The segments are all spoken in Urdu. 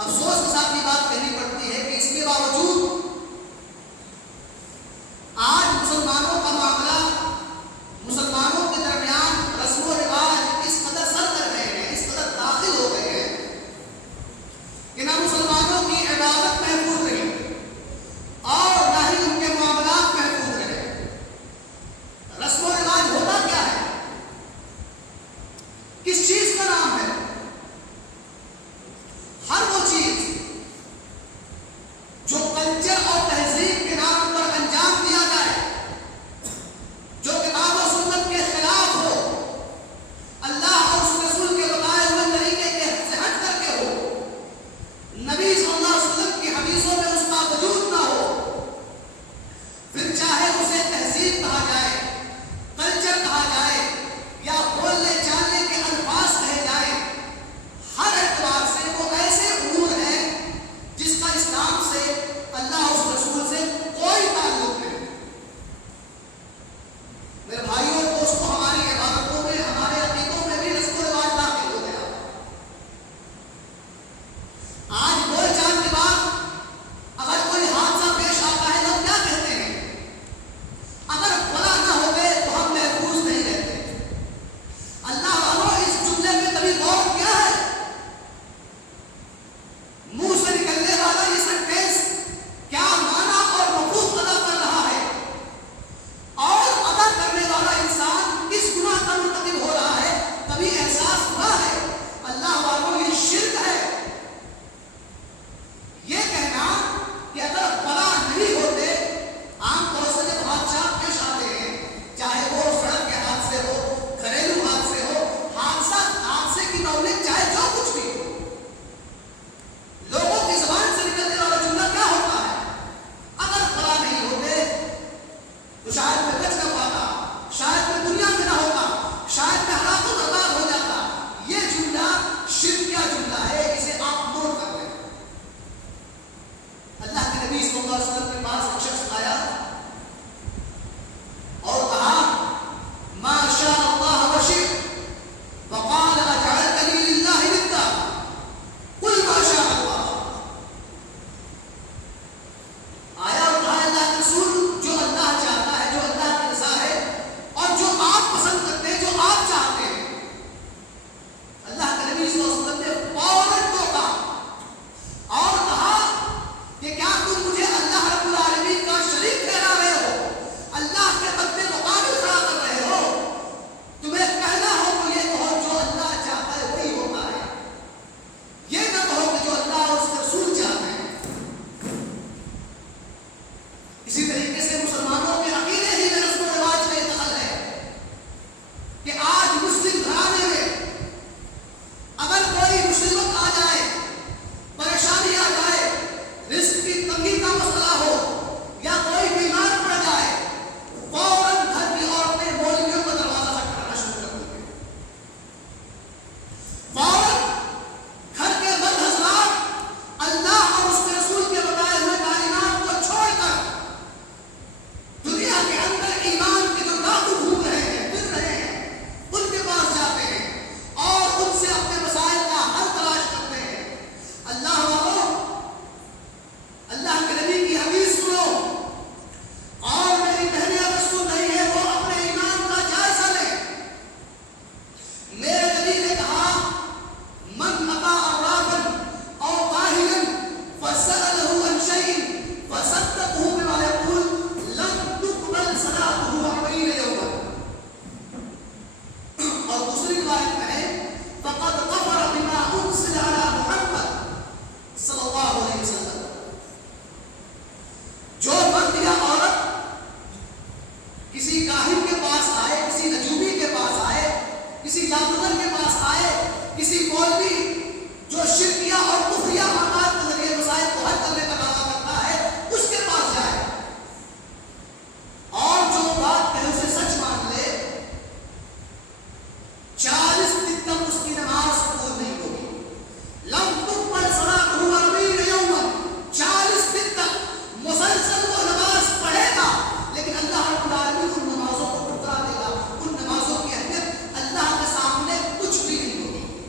افسوس کے ساتھ یہ بات کہنی پڑتی ہے کہ اس کے باوجود کسی جادوگر کے پاس آئے، کسی مولوی جو شرکیہ اور کفریہ اعمال کے ذریعے مسائل کو حل کرنے کا دعویٰ کرتا ہے، اس کے پاس جائے اور جو بات کہے اسے سچ مان لے، 40 دن تک اس کی نماز قبول نہیں ہوگی۔ لم تقبل صلاته 40 یوما، 40 دن تک مسلسل وہ نماز پڑھے گا، لیکن اللہ رب العالمین ان نمازوں کو ٹھکرا دے گا، ان نمازوں کی اہمیت اللہ کے سامنے کچھ بھی نہیں ہوگی۔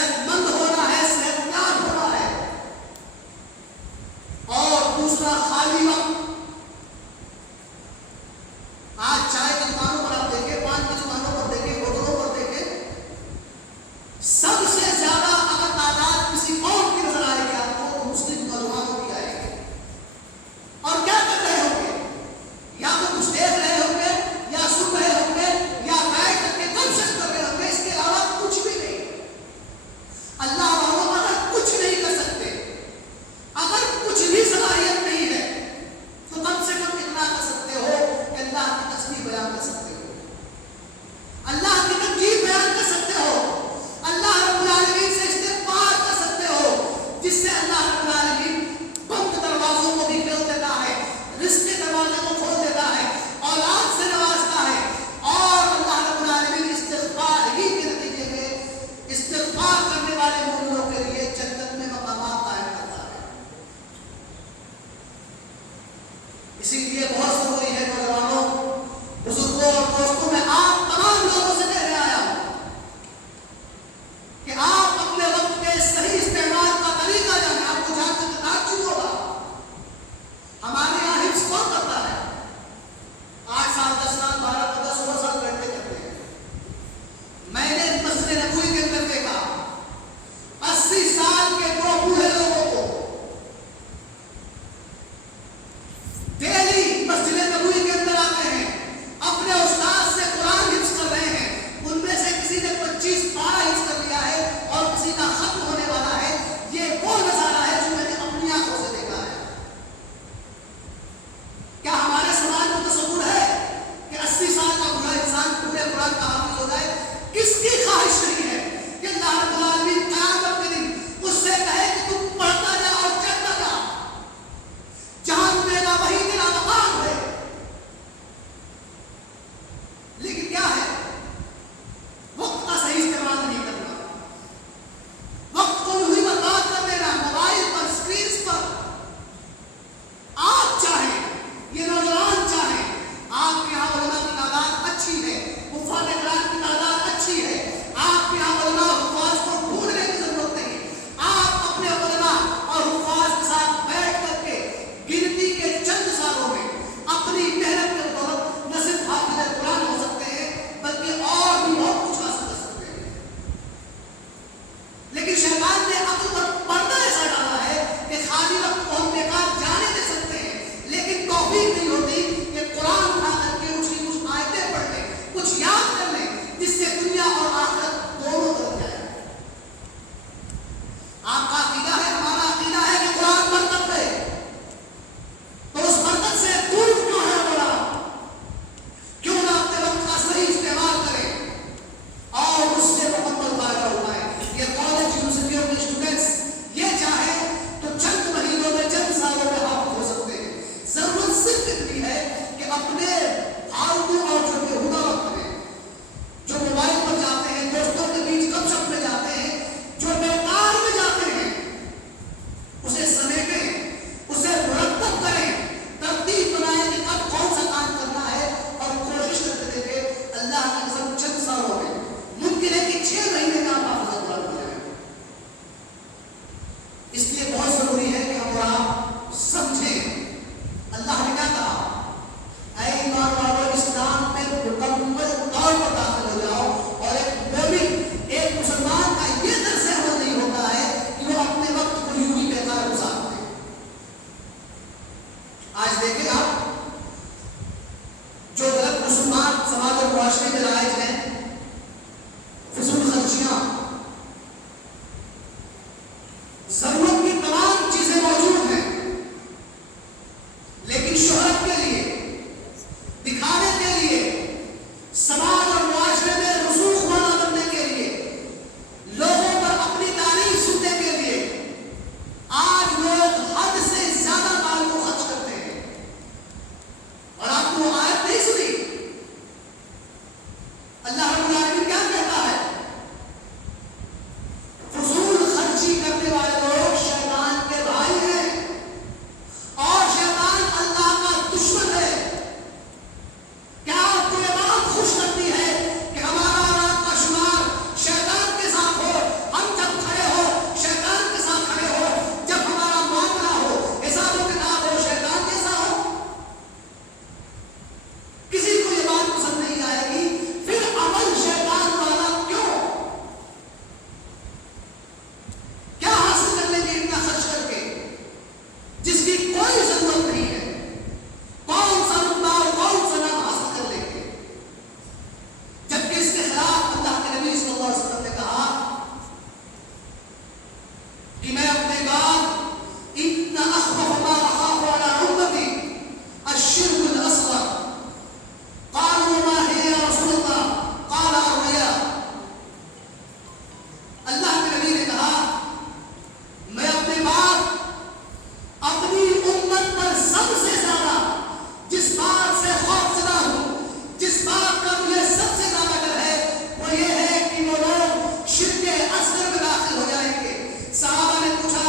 صحت مند ہونا ہے، صحت یاب ہونا ہے. اور دوسرا خالی وقت. آج چائے کی دکانوں پر آپ دیکھیں، پان کی دکانوں پر دیکھیں، ہوٹلوں پر دیکھیں، سب سے زیادہ اگر تعداد کسی قوم کی نظر آئے گی آپ کو تو مسلم نوجوانوں کی آئے گی. اور کیا کر رہے ہوں گے؟ یا تو کچھ دیکھ رہے ہوں گے، یا سن رہے ہوں گے، یا بیٹھ کر کے گپ شپ کر رہے ہوں گے، اس کے علاوہ کچھ بھی نہیں. کہ میں اپنے بعد ان اخوف ما اخاف علی امتی الشرک الاصغر. قالوا ما هي یا رسول اللہ؟ قال الریا. اللہ کے نبی نے کہا میں اپنے بعد اپنی امت پر سب سے زیادہ جس بات سے خوف زدہ ہوں، جس بات کا مجھے سب سے زیادہ ڈر ہے وہ یہ ہے کہ وہ لوگ شرک اصغر میں داخل ہو جائیں گے. صحابہ نے پوچھا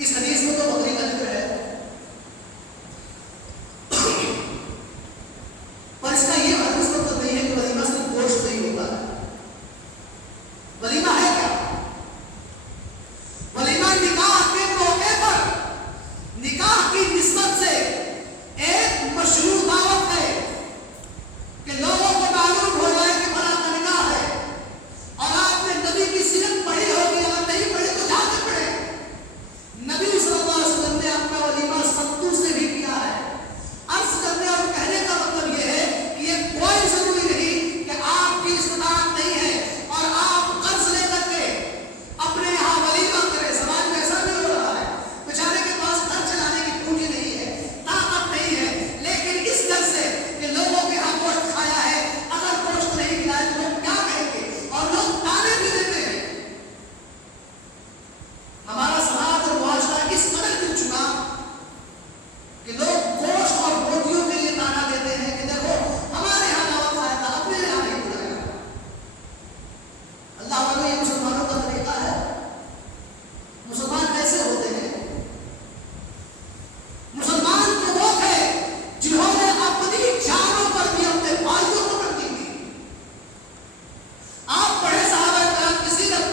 اس حدیث میں تو بکری کا ذکر ہے، پر اس کا یہ حدیث مطلب نہیں ہے کہ ولیمہ صرف گوشت نہیں ہوتا ہے. ولیمہ ہے کیا؟ ولیمہ نکاح کے موقع پر نکاح کی نسبت سے ایک مشروع دعوت ہے کہ لوگوں کو معلوم ہو جائے کہ فلاں کا نکاح ہے. اور آپ نے نبی کی سیرت پڑھی ہوگی، اگر نہیں پڑھی تو جا کے پڑھیں. نبی صلی اللہ علیہ وسلم نے اپنا ولیمہ ستو سے بھی کیا ہے. عرض کرنے اور کہنے کا مطلب یہ ہے کہ یہ کوئی ضروری نہیں کہ آپ کی استطاعت نہیں ہے اور آپ قرض لے کر کے اپنے یہاں ولیمہ کریں. سماج میں ایسا بھی ہو رہا ہے، بیچارے کے پاس گھر چلانے کی پونجی نہیں ہے، طاقت نہیں ہے، لیکن اس ڈر سے کہ لوگوں کے یہاں گوشت کھایا ہے، اگر گوشت نہیں کھلائے تو لوگ کیا کہیں گے، اور لوگ تانے بھی دیتے ہیں. ہمارا سماج اور معاشرہ اس قدر گر چکا کہ لوگ گوشت اور روٹیوں کے لیے تانا دیتے ہیں کہ دیکھو ہمارے یہاں دعوت آیا تھا، اپنے یہاں نہیں بلایا. اللہ والوں، یہ مسلمانوں کا طریقہ ہے. مسلمان کیسے ہوتے ہیں؟ مسلمان تو وہ ہے جنہوں نے اپنی جانوں پر بھی اپنے بھائیوں کو ترجیح دی. آپ پڑھے صحابہ کرام کی سیرت،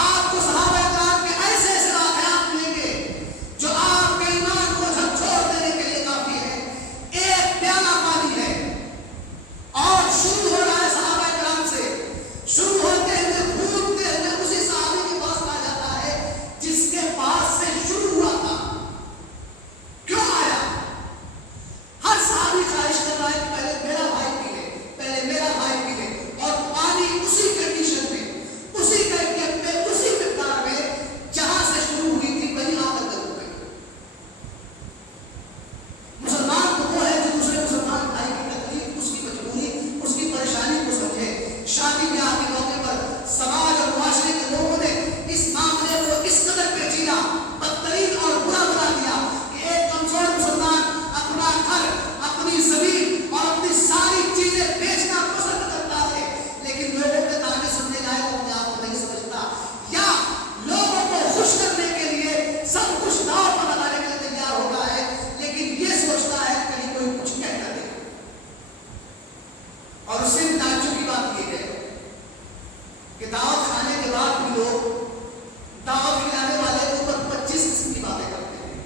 آپ کو صحابہ کرام کے ایسے ایسے واقعات ملیں گے جو آپ کے ایمان کو جھنجھوڑ دینے کے لیے کافی ہے. ایک پیالہ پانی ہے اور شروع ہو رہا ہے صحابہ کرام سے، شروع ہوتے ہوئے گھومتے ہوئے اسی صحابی کے پاس آ جاتا ہے جس کے پاس سے شروع ہوا تھا. کیوں آیا؟ ہر صحابی خواہش کر رہا ہے کہ پہلے میرا بھائی پی لے، پہلے میرا بھائی پی لے، اور پانی اسی کنڈیشن میں، اسی کیفیت میں، اسی مقدار میں جہاں سے شروع ہوئی تھی وہیں آ کر ختم ہوئی. مسلمان تو وہ ہے جو دوسرے مسلمان بھائی کی تکلیف، اس کی مجبوری، اس کی پریشانی کو سمجھے. شادی بیاہ کے موقع پر سماج اور معاشرے کے لوگوں نے اس معاملے کو اس قدر پیچیدہ، بدترین اور برا بنا دیا کہ ایک کمزور مسلمان اپنا گھر، اپنی زمین اور اپنی ساری چیزیں بیچنا پسند کرتا ہے، لیکن لوگوں کے تانے سننے لائق اپنے آپ کو نہیں سمجھتا، یا لوگوں کو خوش کرنے کے لیے سب کچھ داؤ پر لگانے کے لیے تیار ہوتا ہے، لیکن یہ سوچتا ہے کہ کہیں کوئی کچھ کہہ نہ دے. اور اس سے بھی تعجب کی بات یہ ہے کہ دعوت کھانے کے بعد بھی لوگ دعوت کھلانے والے کے اوپر 25 قسم کی باتیں کرتے ہیں.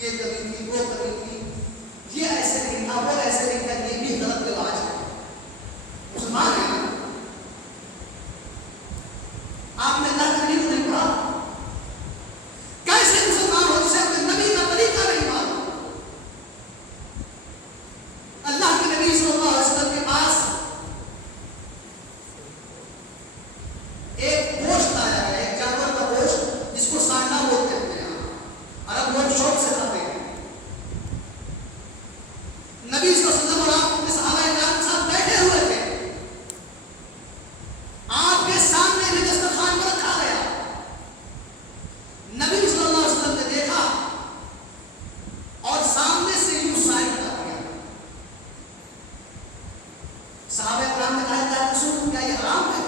یہ کمی تھی، وہ کمی تھی، یہ ایسے نہیں تھا، وہ ایسے نہیں تھا. یہ بھی غلط رواج ہے. مسلمان ہیں آپ نے اللہ کے نبی کو نہیں پڑھا؟ کیسے مسلمان ہو جسے اپنے نبی کا طریقہ نہیں معلوم؟ اللہ کے نبی صلی اللہ علیہ وسلم کے پاس ایک گوشت آیا ہے، ایک جانور کا گوشت جس کو سانڈا بولتے ہیں یہاں، عرب لوگ شوق سے کھاتے ہیں. نبی صلی اللہ علیہ وسلم اور آپ اپنے صحابہ کرام کے ساتھ بیٹھے ہوئے تھے. آپ کے سامنے بھی دسترخوان پر رکھا گیا. نبی صلی اللہ علیہ وسلم نے دیکھا اور سامنے سے یوں سائڈ کر دیا. صحابہ کرام نے کہا اللہ کے رسول کیا یہ حرام ہے؟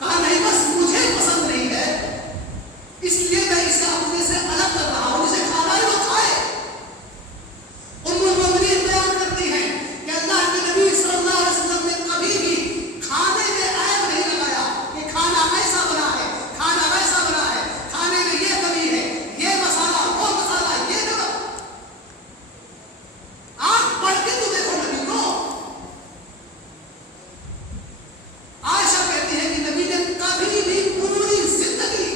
کہا نہیں، بس مجھے پسند نہیں ہے، اس لیے میں اسے اپنے سے الگ کر رہا ہوں، اسے کھانا ہی وہ کھائے. ام المؤمنین بیان کرتی ہیں کہ اللہ کے نبی صلی اللہ علیہ وسلم نے کبھی بھی کھانے میں عیب نہیں لگایا کہ کھانا ایسا بنا ہے، کھانا ویسا بنا ہے، کھانے میں یہ کمی ہے، یہ مسالہ، وہ مسالہ، یہ نمک. آنکھ پڑھ کے تو دیکھو نبی کو. عائشہ کہتی ہے کہ نبی نے کبھی بھی پوری زندگی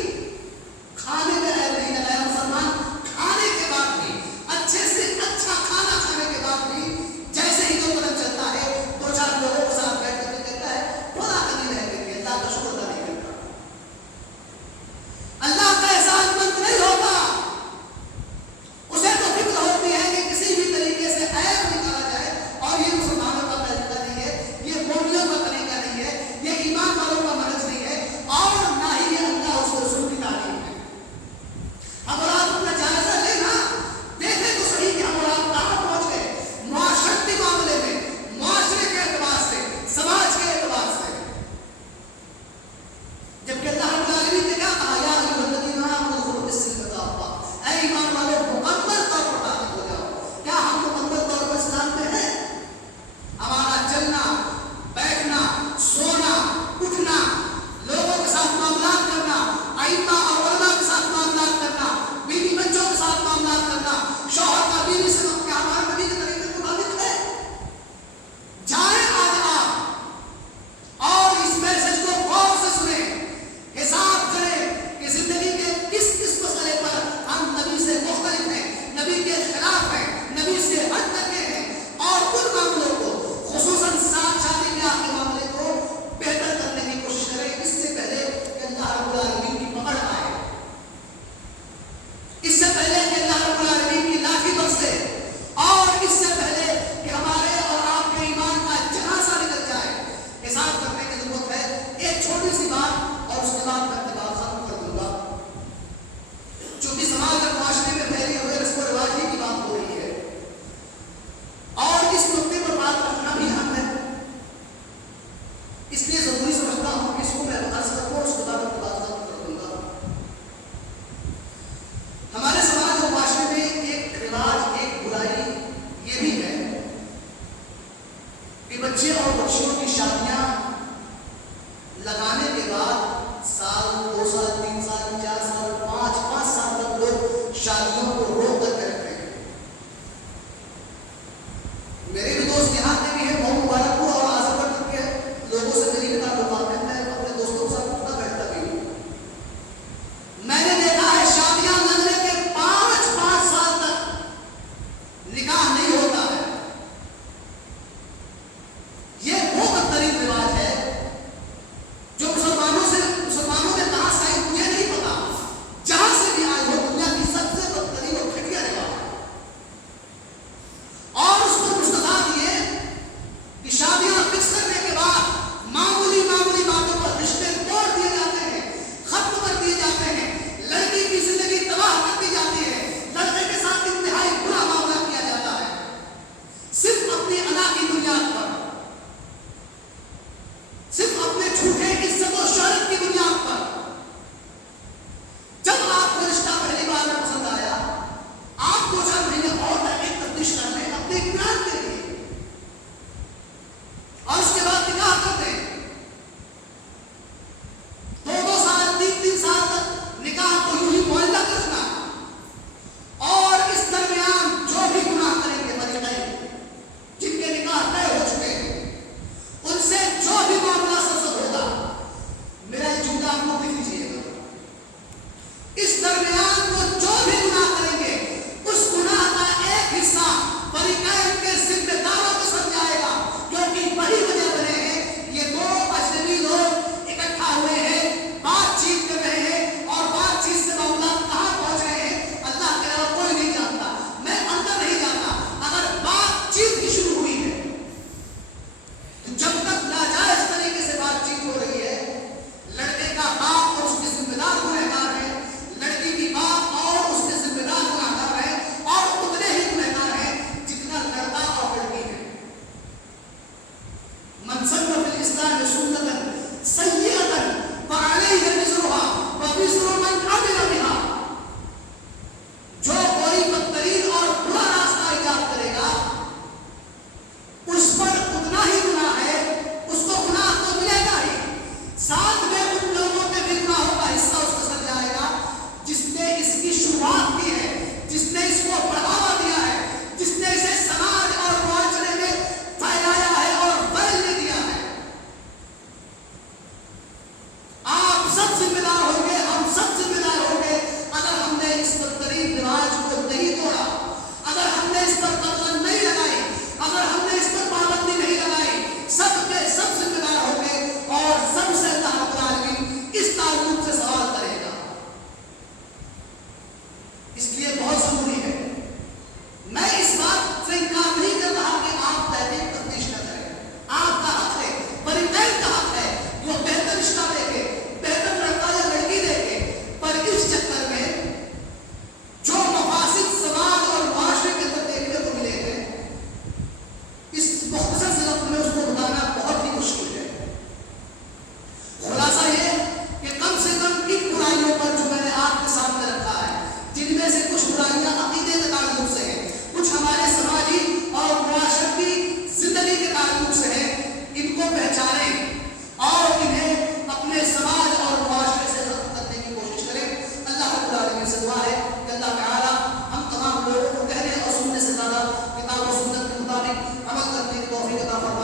کھانے میں عیب نہیں لگایا. مسلمان شادیوں کو روک کر کے رکھتے ہیں. میرے بھی دوست یہاں کے بھی ہیں، بہت مبارکپور اور اعظم گڑھ تک کے لوگوں سے میری تعلقات ہیں. میں اپنے دوستوں کے ساتھ اٹھنا بیٹھتا بھی ہوں. میں نے دیکھا ہے شادیاں لگنے کے 5 سال تک نکاح نہیں ہوتا ہے. یہ وہ بدترین رواج ہے جو مسلمانوں میں کہاں سے آئی مجھے نہیں پتا. جہاں سے بھی آئی ہو، دنیا کی سب سے بدترین اور گھٹیا رواج ہے. اور اس کو مستحب یہ کہ شادیاں فکس کرنے کے بعد معمولی باتوں پر رشتے توڑ دیے جاتے ہیں، ختم کر دیے جاتے ہیں. لڑکی کی زندگی تباہ کر دی جاتی ہے. لڑکے کے ساتھ انتہائی برا معاملہ کیا جاتا ہے، صرف اپنی انا کی بنیاد پر، صرف اپنے جھوٹے عزت و شہرت کی بنیاد پر. جب آپ کو رشتہ پہلی بار میں پسند آیا، آپ 2-4 مہینے اور ایک تفتیش کر لیں اپنے اطمینان کے لیے، اور اس کے بعد نکاح کر دیں. 2 سال 3 سال تک نکاح کو یوں ہی معلّہ کرنا، اور اس درمیان جو بھی گناہ کریں گے فریقین جن کے نکاح طے ہو چکے ہیں، ان سے جو بھی معاملہ سرزد ہوگا، میرا یہ جملہ آپ کو لکھ لیجیے گا. اس درمیان وہ جو بھی گناہ کریں گے، اس گناہ کا ایک حصہ فریقین کے ذمہ داروں کو سمجھ جائے گا، کیونکہ وہی وجہ بنے ہیں. یہ 2 اجنبی لوگ اکٹھا ہوئے ہیں، بات چیت کر رہے ہیں، اور بات چیت سے معاملات کہاں پہنچ رہے ہیں اللہ کے علاوہ کوئی نہیں جانتا. میں اندر نہیں جاتا. اگر بات چیت کی شروع ہوئی ہے تو جب تک ناجائز طریقے سے بات چیت ہو رہی ہے، لڑکے کا باپ اور اس کے ذمہ دار گنہگار ہیں، لڑکی کی باپ اور اس کے ذمہ دار گنہگار ہیں، اور اتنے ہی گنہگار ہیں جتنا لڑکا اور لڑکی ہے. من سن فی الاسلام سنة سیئة فعلیہ وزرها ووزر من عمل بها. جو کوئی بدترین اور برا راستہ ایجاد کرے گا، اس پر اتنا ہی گناہ ہے، اس کو گناہ تو ملے گا ہی، ساتھ میں ان لوگوں کے بھی گناہوں کا حصہ اس کو سر جائے گا جس نے اس کی شروعات کی ہے، جس نے اس کو بڑھاوا دیا ہے، جس نے اسے سماج اور معاشرے میں پھیلایا ہے اور بدلنے دیا ہے. آپ سب ذمہ دار ہوں گے، ہم سب ذمہ دار ہوں گے اگر ہم نے اس بدترین رواج کو نہیں توڑا، اگر ہم نے اس پر قدغن نہیں لگائی، اگر ہم نے اس پر پابندی نہیں لگائی. سب کے سب ذمہ دار ہوں گے، اور سب سے اللہ رب العالمین اس تعلق سے سوال کرے گا. اس لیے بہت ضروری ہے. میں اس بات سے انکار نہیں کر رہا کہ آپ تحقیق تفتیش نہ کریں. آپ کا حق ہے، فریقین کا حق ہے، وہ بہتر رشتہ دیکھے، بہتر لڑکا یا لڑکی دیکھے. پر اس چکر میں جو مفاسد سماج اور معاشرے کے اندر دیکھنے کو ملے ہیں، اس مختصر سے لفظ میں اس کو بتانا بہت ہی مشکل ہے. خلاصہ یہ کہ کم سے کم ان برائیوں پر جو میں نے آپ کے سامنے رکھا ہے، جن میں سے کچھ برائیاں عقیدے کے تعلق سے ہیں، کچھ ہمارے سماجی اور معاشرتی زندگی کے تعلق سے ہیں، ان کو پہچانیں اور انہیں اپنے سماج اور معاشرے سے ختم کرنے کی کوشش کریں. اللہ رب العالمین سے دعا ہے کہ اللہ تعالیٰ ہم تمام لوگوں کو کہنے اور سننے سے زیادہ کتاب و سنت کے مطابق عمل کرنے کی توفیق عطا فرمائے.